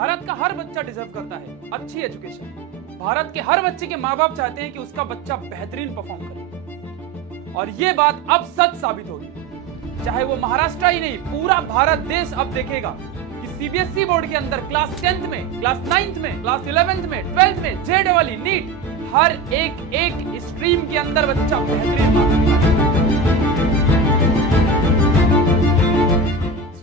भारत का हर बच्चा डिजर्व करता है अच्छी एजुकेशन। भारत के हर बच्चे के माँ बाप चाहते हैं कि उसका बच्चा बेहतरीन परफॉर्म करे, और ये बात अब सच साबित होगी। चाहे वो महाराष्ट्र ही नहीं, पूरा भारत देश अब देखेगा कि सीबीएसई बोर्ड के अंदर क्लास 10th में, क्लास 9th में, क्लास 11th में, 12th में, जेईई, नीट, हर एक स्ट्रीम के अंदर बच्चा बेहतरीन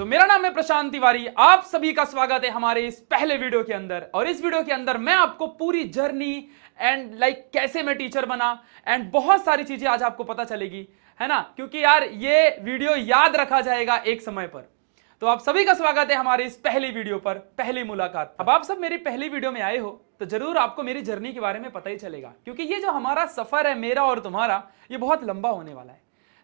मेरा नाम है प्रशांत तिवारी। आप सभी का स्वागत है हमारे इस पहले वीडियो के अंदर। और इस वीडियो के अंदर मैं आपको पूरी जर्नी एंड कैसे मैं टीचर बना एंड बहुत सारी चीजें आज आपको पता चलेगी, है ना, क्योंकि यार ये वीडियो याद रखा जाएगा एक समय पर। तो आप सभी का स्वागत है हमारे इस पहली वीडियो पर, पहली मुलाकात। अब आप सब मेरी पहली वीडियो में आए हो तो जरूर आपको मेरी जर्नी के बारे में पता ही चलेगा, क्योंकि ये जो हमारा सफर है, मेरा और तुम्हारा, ये बहुत लंबा होने वाला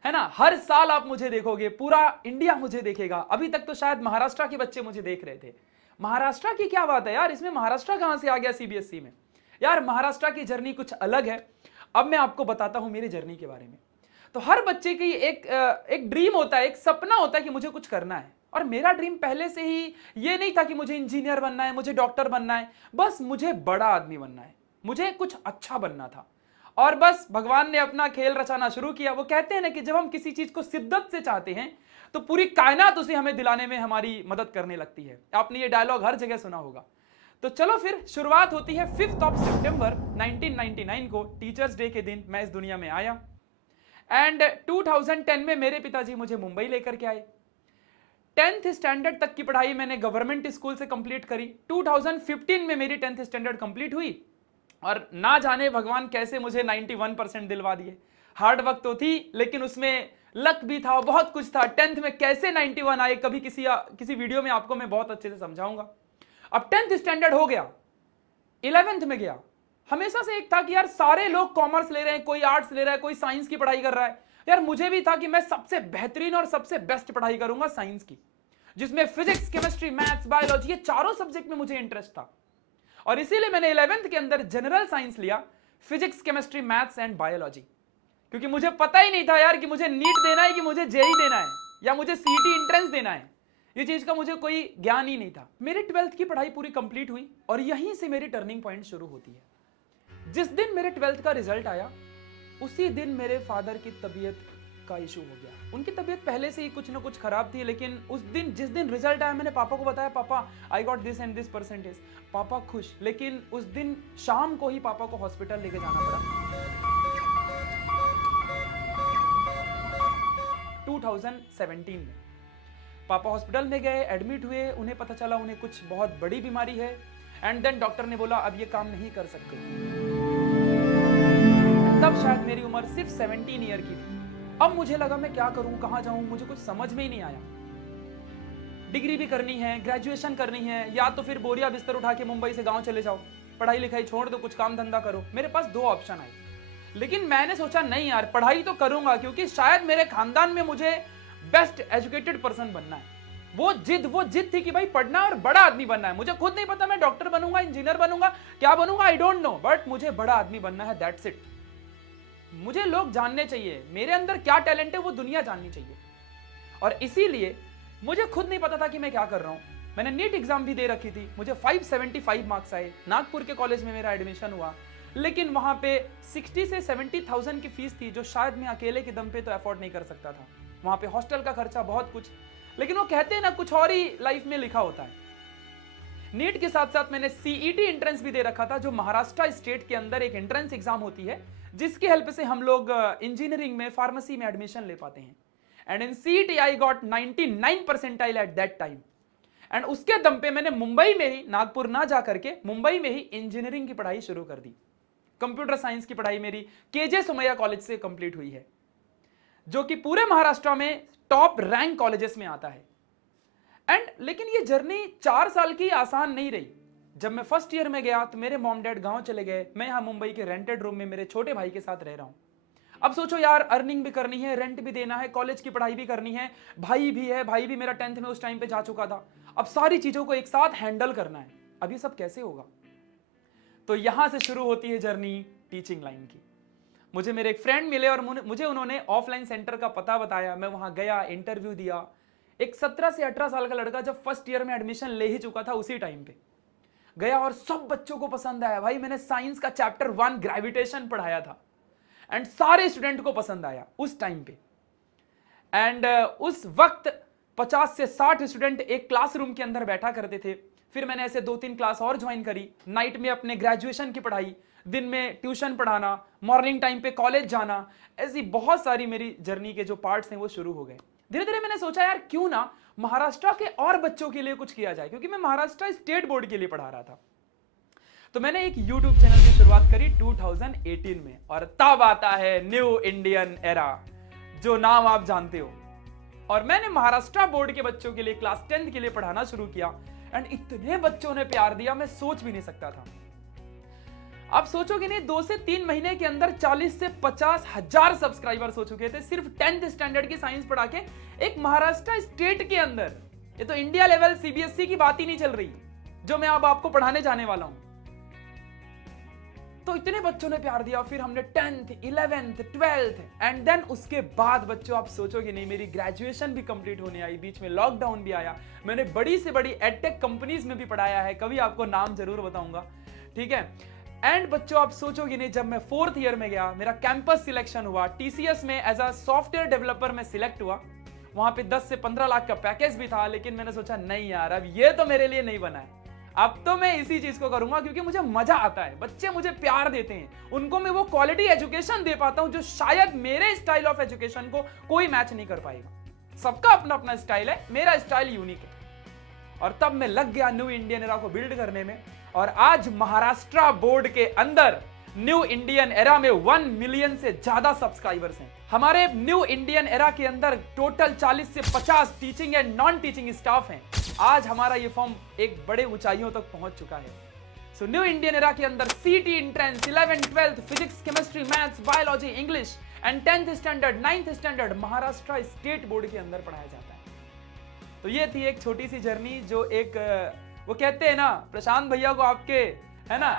है ना। हर साल आप मुझे देखोगे, पूरा इंडिया मुझे देखेगा। अभी तक तो शायद महाराष्ट्र के बच्चे मुझे देख रहे थे। महाराष्ट्र की क्या बात है यार, इसमें महाराष्ट्र कहां से आ गया सीबीएसई में? यार महाराष्ट्र की जर्नी कुछ अलग है। अब मैं आपको बताता हूं मेरी जर्नी के बारे में। तो हर बच्चे की एक ड्रीम होता है, एक सपना होता है कि मुझे कुछ करना है। और मेरा ड्रीम पहले से ही ये नहीं था कि मुझे इंजीनियर बनना है, मुझे डॉक्टर बनना है, बस मुझे बड़ा आदमी बनना है, मुझे कुछ अच्छा बनना था। और बस भगवान ने अपना खेल रचाना शुरू किया। वो कहते हैं ना कि जब हम किसी चीज को शिद्दत से चाहते हैं तो पूरी कायनात उसे हमें दिलाने में हमारी मदद करने लगती है। आपने ये डायलॉग हर जगह सुना होगा। तो चलो फिर शुरुआत होती है 5 सितंबर 1999 को, टीचर्स डे के दिन मैं इस दुनिया में आया। एंड 2010 में मेरे पिताजी मुझे मुंबई लेकर के आए। 10th स्टैंडर्ड तक की पढ़ाई मैंने गवर्नमेंट स्कूल से कंप्लीट करी। 2015 में मेरी 10th स्टैंडर्ड कंप्लीट हुई और ना जाने भगवान कैसे मुझे 91% दिलवा दिए। हार्ड वक्त तो थी, लेकिन उसमें लक भी था, बहुत कुछ था। 10th में कैसे 91 आए, कभी किसी वीडियो में आपको मैं बहुत अच्छे से समझाऊंगा। अब 10th स्टैंडर्ड हो गया, 11th में गया। हमेशा से एक था कि यार सारे लोग कॉमर्स ले रहे हैं, कोई आर्ट्स ले रहा है, कोई साइंस की पढ़ाई कर रहा है। यार मुझे भी था कि मैं सबसे बेहतरीन और सबसे बेस्ट पढ़ाई करूंगा साइंस की, जिसमें फिजिक्स, केमिस्ट्री, मैथ्स, बायोलॉजी, ये चारों सब्जेक्ट में मुझे इंटरेस्ट था। और इसीलिए मैंने 11th के अंदर जनरल साइंस लिया, physics, chemistry, maths and biology, क्योंकि मुझे पता ही नहीं था यार कि मुझे नीट देना है कि मुझे जेईई देना है या मुझे सीईटी एंट्रेंस देना है। ये चीज का मुझे कोई ज्ञान ही नहीं था। मेरी 12th की पढ़ाई पूरी कंप्लीट हुई और यहीं से मेरी टर्निंग पॉइंट शुरू होती है। जिस दिन मेरे 12th का रिजल्ट आया, उसी दिन मेरे फादर की तबीयत का इशू हो गया। उनकी तबीयत पहले से ही कुछ ना कुछ खराब थी, लेकिन उस दिन जिस दिन रिजल्ट आया, मैंने पापा को बताया, पापा I got this and this percentage. पापा खुश, लेकिन उस दिन शाम को ही पापा को हॉस्पिटल लेके जाना पड़ा। 2017 में पापा हॉस्पिटल में गए, एडमिट हुए। उन्हें पता चला उन्हें कुछ बहुत बड़ी बीमारी है। एंड देन डॉक्टर ने बोला अब ये काम नहीं कर सकते। तब शायद मेरी उम्र सिर्फ 17 ईयर की थी। अब मुझे लगा मैं क्या करूं, कहां जाऊं, मुझे कुछ समझ में ही नहीं आया। डिग्री भी करनी है, ग्रेजुएशन करनी है, या तो फिर बोरिया बिस्तर उठा के मुंबई से गांव चले जाओ, पढ़ाई लिखाई छोड़ दो, कुछ काम धंधा करो। मेरे पास 2 ऑप्शन आए, लेकिन मैंने सोचा नहीं यार, पढ़ाई तो करूंगा, क्योंकि शायद मेरे खानदान में मुझे बेस्ट एजुकेटेड पर्सन बनना है। वो जिद थी कि भाई पढ़ना और बड़ा आदमी बनना है। मुझे खुद नहीं पता मैं डॉक्टर बनूंगा, इंजीनियर बनूंगा, क्या बनूंगा, आई डोंट नो, बट मुझे बड़ा आदमी बनना है, दैट्स इट। मुझे लोग जानने चाहिए, मेरे अंदर क्या टैलेंट है वो दुनिया जाननी चाहिए। और इसीलिए मुझे खुद नहीं पता था कि मैं क्या कर रहा हूं। मैंने नीट एग्जाम भी दे रखी थी, मुझे 575 मार्क्स आए। नागपुर के कॉलेज में मेरा एडमिशन हुआ, लेकिन वहां पे 60 से 70,000 की फीस थी, जो शायद मैं अकेले के दम पे तो अफोर्ड नहीं कर सकता था। वहां पे हॉस्टल का खर्चा, बहुत कुछ। लेकिन वो कहते हैं ना, कुछ और ही लाइफ में लिखा होता है। नीट के साथ साथ मैंने सीईटी एंट्रेंस भी दे रखा था, जो महाराष्ट्र स्टेट के अंदर एक एंट्रेंस एग्जाम होती है, जिसकी हेल्प से हम लोग इंजीनियरिंग में, फार्मेसी में एडमिशन ले पाते हैं। And in CET I got 99 percentile at that time. And उसके दम पे मैंने मुंबई में ही, नागपुर ना जा करके मुंबई में ही इंजीनियरिंग की पढ़ाई शुरू कर दी। कंप्यूटर साइंस की पढ़ाई मेरी केजे सुमैया कॉलेज से कंप्लीट हुई है, जो कि पूरे महाराष्ट्र में टॉप रैंक कॉलेजेस में आता है। एंड लेकिन ये जर्नी 4 साल की आसान नहीं रही। जब मैं फर्स्ट ईयर में गया तो मेरे मॉम डैड गांव चले गए, मैं यहां मुंबई के रेंटेड रूम में मेरे छोटे भाई के साथ रह रहा हूं। अब सोचो यार, अर्निंग भी करनी है, रेंट भी देना है, कॉलेज की पढ़ाई भी करनी है, भाई भी है, भाई भी मेरा 10th में उस टाइम पे जा चुका था। अब सारी चीजों को एक साथ हैंडल करना है। अब ये सब कैसे होगा? तो यहां से शुरू होती है जर्नी टीचिंग लाइन की। मुझे मेरे एक फ्रेंड मिले और मुझे उन्होंने ऑफलाइन सेंटर का पता बताया। मैं वहां गया, इंटरव्यू दिया। एक 17 से 18 साल का लड़का जब फर्स्ट ईयर में एडमिशन ले ही चुका था उसी टाइम पे, गया और सब बच्चों को पसंद आया। भाई मैंने साइंस का चैप्टर 1 ग्रेविटेशन पढ़ाया था एंड सारे स्टूडेंट को पसंद आया उस टाइम पे। एंड उस वक्त 50 से 60 स्टूडेंट एक क्लासरूम के अंदर बैठा करते थे। फिर मैंने ऐसे 2-3 क्लास और ज्वाइन करी, नाइट में अपने ग्रेजुएशन की पढ़ाई, दिन में ट्यूशन पढ़ाना, मॉर्निंग टाइम पे कॉलेज जाना, ऐसी बहुत सारी मेरी जर्नी के जो पार्ट्स हैं वो शुरू हो गए। धीरे धीरे मैंने सोचा यार क्यों ना महाराष्ट्र के और बच्चों के लिए कुछ किया जाए, क्योंकि मैं महाराष्ट्र स्टेट बोर्ड के लिए पढ़ा रहा था। तो मैंने एक YouTube चैनल की शुरुआत करी 2018 में, और तब आता है न्यू इंडियन एरा, जो नाम आप जानते हो। और मैंने महाराष्ट्र बोर्ड के बच्चों के लिए क्लास 10th के लिए पढ़ाना शुरू किया एंड इतने बच्चों ने प्यार दिया, मैं सोच भी नहीं सकता था। आप सोचोगे नहीं, 2 से 3 महीने के अंदर 40 से 50 हजार सब्सक्राइबर्स हो चुके थे सिर्फ 10th स्टैंडर्ड की साइंस पढ़ा के एक महाराष्ट्र स्टेट के अंदर। ये तो इंडिया लेवल CBSE की बात ही नहीं चल रही जो मैं अब आपको पढ़ाने जाने वाला हूं। तो इतने बच्चों ने प्यार दिया। फिर हमने 10th, 11th, 12th and then उसके बाद बच्चों आप सोचोगे नहीं, मेरी ग्रेजुएशन भी कंप्लीट होने आई, बीच में लॉकडाउन भी आया। मैंने बड़ी से बड़ी एडटेक कंपनीज में भी पढ़ाया है, कभी आपको नाम जरूर बताऊंगा, ठीक है। एंड बच्चों आप सोचोगे नहीं, जब मैं 4th ईयर में गया, मेरा कैंपस सिलेक्शन हुआ, TCS में एज अ सॉफ्टवेयर डेवलपर में सिलेक्ट हुआ। वहां पे 10 से 15 लाख का पैकेज भी था, लेकिन मैंने सोचा नहीं यार, अब ये तो मेरे लिए नहीं बना है। अब तो मैं इसी चीज को करूंगा क्योंकि मुझे मजा आता है, बच्चे मुझे प्यार देते हैं, उनको मैं वो क्वालिटी एजुकेशन दे पाता हूं जो शायद मेरे स्टाइल ऑफ एजुकेशन को कोई मैच नहीं कर पाएगा। सबका अपना अपना स्टाइल है, मेरा स्टाइल यूनिक है। और तब मैं लग गया न्यू इंडियन एरा को बिल्ड करने में, और आज महाराष्ट्र बोर्ड के अंदर न्यू इंडियन एरा में 1 मिलियन से ज्यादा सब्सक्राइबर्स हैं। हमारे न्यू इंडियन एरा के अंदर टोटल 40 से 50 teaching and non teaching staff हैं। आज हमारा ये फॉर्म एक बड़े ऊंचाइयों तक पहुंच चुका है। सो न्यू इंडियन एरा के अंदर CET entrance 11th, 12th physics, chemistry, maths, biology, English and 10th standard, 9th standard Maharashtra state board के अंदर पढ़ाया जाता है। तो ये थी एक छोटी सी जर्नी, जो एक वो कहते हैं ना, प्रशांत भैया को आपके है ना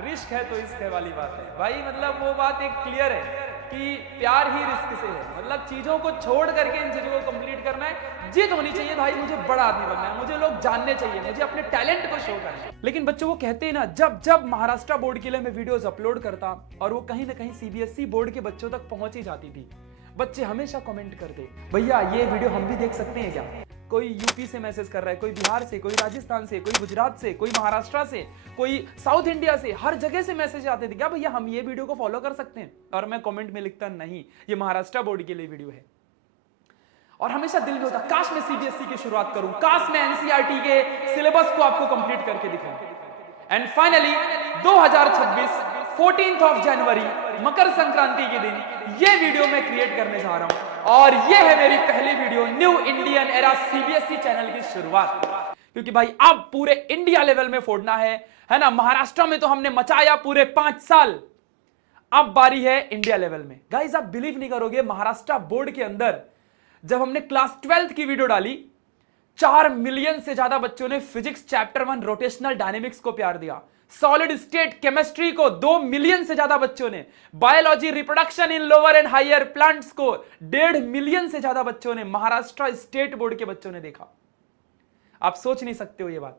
रिस्क है तो इश्क है वाली बात है भाई। मतलब वो बात एक क्लियर है कि प्यार ही रिस्क से है, मतलब चीजों को छोड़ करके इन चीजों को कंप्लीट करना है। जिद होनी चाहिए भाई, मुझे बड़ा आदमी बनना है, मुझे लोग जानने चाहिए, मुझे अपने टैलेंट को शो करना है। लेकिन बच्चों वो कहते हैं ना, जब जब महाराष्ट्र बोर्ड के लिए मैं वीडियोस अपलोड करता और वो कहीं ना कहीं CBSE बोर्ड के बच्चों तक पहुंच ही जाती थी, बच्चे हमेशा कमेंट करते, भैया ये वीडियो हम भी देख सकते हैं क्या? कोई यूपी से मैसेज कर रहा है, कोई बिहार से, कोई राजस्थान से, कोई गुजरात से, कोई महाराष्ट्र से, कोई साउथ इंडिया से, हर जगह से मैसेज आते थे, क्या भैया हम ये वीडियो को फॉलो कर सकते हैं? और मैं कमेंट में लिखता नहीं, ये महाराष्ट्र बोर्ड के लिए वीडियो है। और हमेशा दिल में होता काश मैं CBSE की शुरुआत करूं, काश मैं NCERT के सिलेबस को आपको कंप्लीट करके दिखाऊं। And finally 2026 14th of January Makar Sankranti के दिन ये वीडियो मैं क्रिएट करने जा रहा हूं, और ये है मेरी पहली video new Indian era CBSE channel की शुरुआत। क्योंकि भाई अब पूरे इंडिया लेवल में फोड़ना है ना। महाराष्ट्र में तो हमने मचाया पूरे 5 साल, अब बारी है इंडिया लेवल में। गाइस आप बिलीव नहीं करोगे, महाराष्ट्र बोर्ड के अंदर जब हमने क्लास 12th की वीडियो डाली, 4 मिलियन से ज्यादा बच्चों ने फिजिक्स चैप्टर 1 रोटेशनल डायनेमिक्स को प्यार दिया। सॉलिड स्टेट केमिस्ट्री को 2 मिलियन से ज्यादा बच्चों ने, biology reproduction in lower and higher plants को 1.5 मिलियन से ज्यादा बच्चों ने, महाराष्ट्र स्टेट बोर्ड के बच्चों ने देखा। आप सोच नहीं सकते हो ये बात।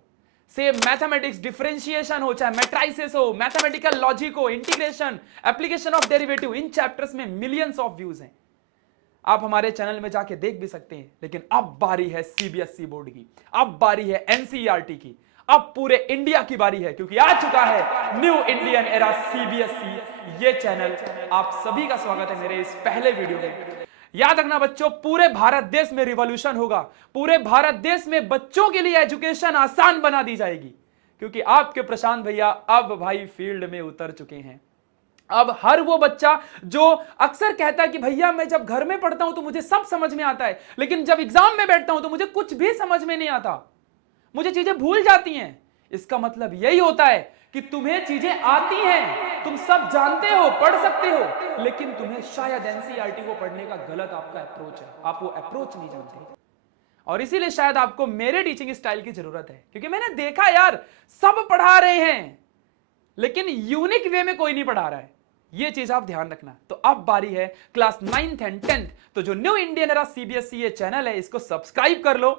से मैथमेटिक्स डिफरेंशिएशन हो, चाहे मैट्राइसिस हो, मैथमेटिकल लॉजिक हो, integration, application of derivative, in chapters में मिलियंस ऑफ व्यूज हैं। आप हमारे चैनल में जाके देख भी सकते हैं। लेकिन अब बारी है CBSE बोर्ड की, अब बारी है NCERT की, अब पूरे इंडिया की बारी है, क्योंकि आ चुका है न्यू इंडियन एरा CBSE ये चैनल। आप सभी का स्वागत है मेरे इस पहले वीडियो में। याद रखना बच्चों, पूरे भारत देश में रिवॉल्यूशन होगा, पूरे भारत देश में बच्चों के लिए एजुकेशन आसान बना दी जाएगी, क्योंकि आपके प्रशांत भैया अब भाई फील्ड में उतर चुके हैं। अब हर वो बच्चा जो अक्सर कहता है कि भैया मैं जब घर में पढ़ता हूं तो मुझे सब समझ में आता है, लेकिन जब एग्जाम में बैठता हूं तो मुझे कुछ भी समझ में नहीं आता, मुझे चीजें भूल जाती हैं। इसका मतलब यही होता है कि तुम्हें चीजें आती हैं, तुम सब जानते हो, पढ़ सकते हो, लेकिन तुम्हें शायद NCERT को पढ़ने का गलत आपका अप्रोच है, आप वो अप्रोच नहीं जानते। और इसीलिए शायद आपको मेरे टीचिंग स्टाइल की जरूरत है, क्योंकि मैंने देखा यार सब पढ़ा रहे हैं लेकिन यूनिक वे में कोई नहीं पढ़ा रहा है। ये चीज आप ध्यान रखना। तो अब बारी है क्लास 9th एंड 10th। तो जो न्यू इंडियन एरा CBSE ये चैनल है, इसको सब्सक्राइब कर लो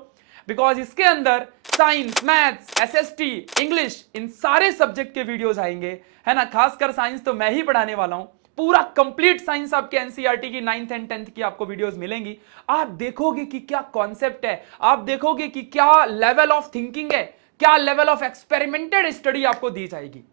बिकॉज इसके अंदर साइंस, मैथ्स, एसएसटी, इंग्लिश, इन सारे सब्जेक्ट के वीडियोस आएंगे, है ना। खासकर साइंस तो मैं ही पढ़ाने वाला हूं, पूरा कंप्लीट साइंस आपके एनसीईआरटी की 9th एंड 10th की आपको वीडियोस मिलेंगी। आप देखोगे कि क्या कॉन्सेप्ट है, आप देखोगे कि क्या लेवल ऑफ थिंकिंग है, क्या लेवल ऑफ एक्सपेरिमेंटेड स्टडी आपको दी जाएगी।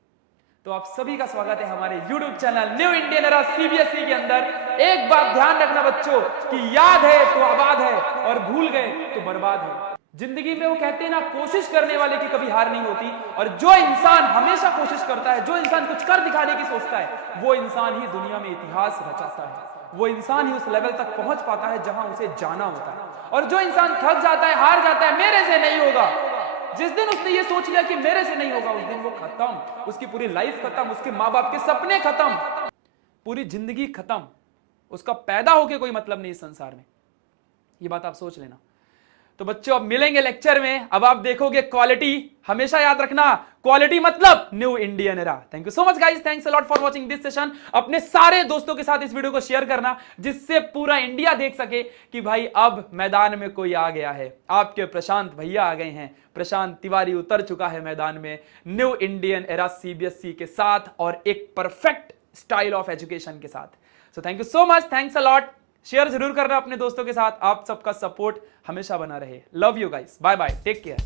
तो आप सभी का स्वागत है हमारे YouTube channel new Indian era CBSE के अंदर। एक बात ध्यान रखना बच्चों कि याद है तो आबाद है और भूल गए तो बर्बाद है। जिंदगी में वो कहते हैं ना, कोशिश करने वाले की कभी हार नहीं होती, और जो इंसान हमेशा कोशिश करता है, जो इंसान कुछ कर दिखाने की सोचता है, वो इंसान ही दुनिया में इतिहास रचाता है। वो इंसान ही उस लेवल तक पहुंच पाता है जहां उसे जाना होता है। और जो इंसान थक जाता है, हार जाता है, मेरे से नहीं होगा, जिस दिन उसने ये सोच लिया कि मेरे से नहीं होगा, उस दिन वो खत्म, उसकी पूरी लाइफ खत्म, उसके माँ बाप के सपने खत्म, पूरी जिंदगी खत्म, उसका पैदा होके कोई मतलब नहीं इस संसार में। ये बात आप सोच लेना। तो बच्चों अब मिलेंगे लेक्चर में, अब आप देखोगे क्वालिटी। हमेशा याद रखना, क्वालिटी मतलब new Indian era. Thank you so much guys, thanks a lot for watching this session. अपने सारे दोस्तों के साथ इस वीडियो को शेयर करना, जिससे पूरा इंडिया देख सके कि भाई अब मैदान में कोई आ गया है। आपके प्रशांत भैया आ गए हैं, प्रशांत तिवारी उतर चुका है मैदान में न्यू इंडियन एरा सीबीएसई के साथ और एक परफेक्ट स्टाइल ऑफ एजुकेशन के साथ। So thank you so much, thanks a lot. Share जरूर करना अपने दोस्तों के साथ, आप सबका सपोर्ट हमेशा बना रहे। Love you guys, bye bye, take care.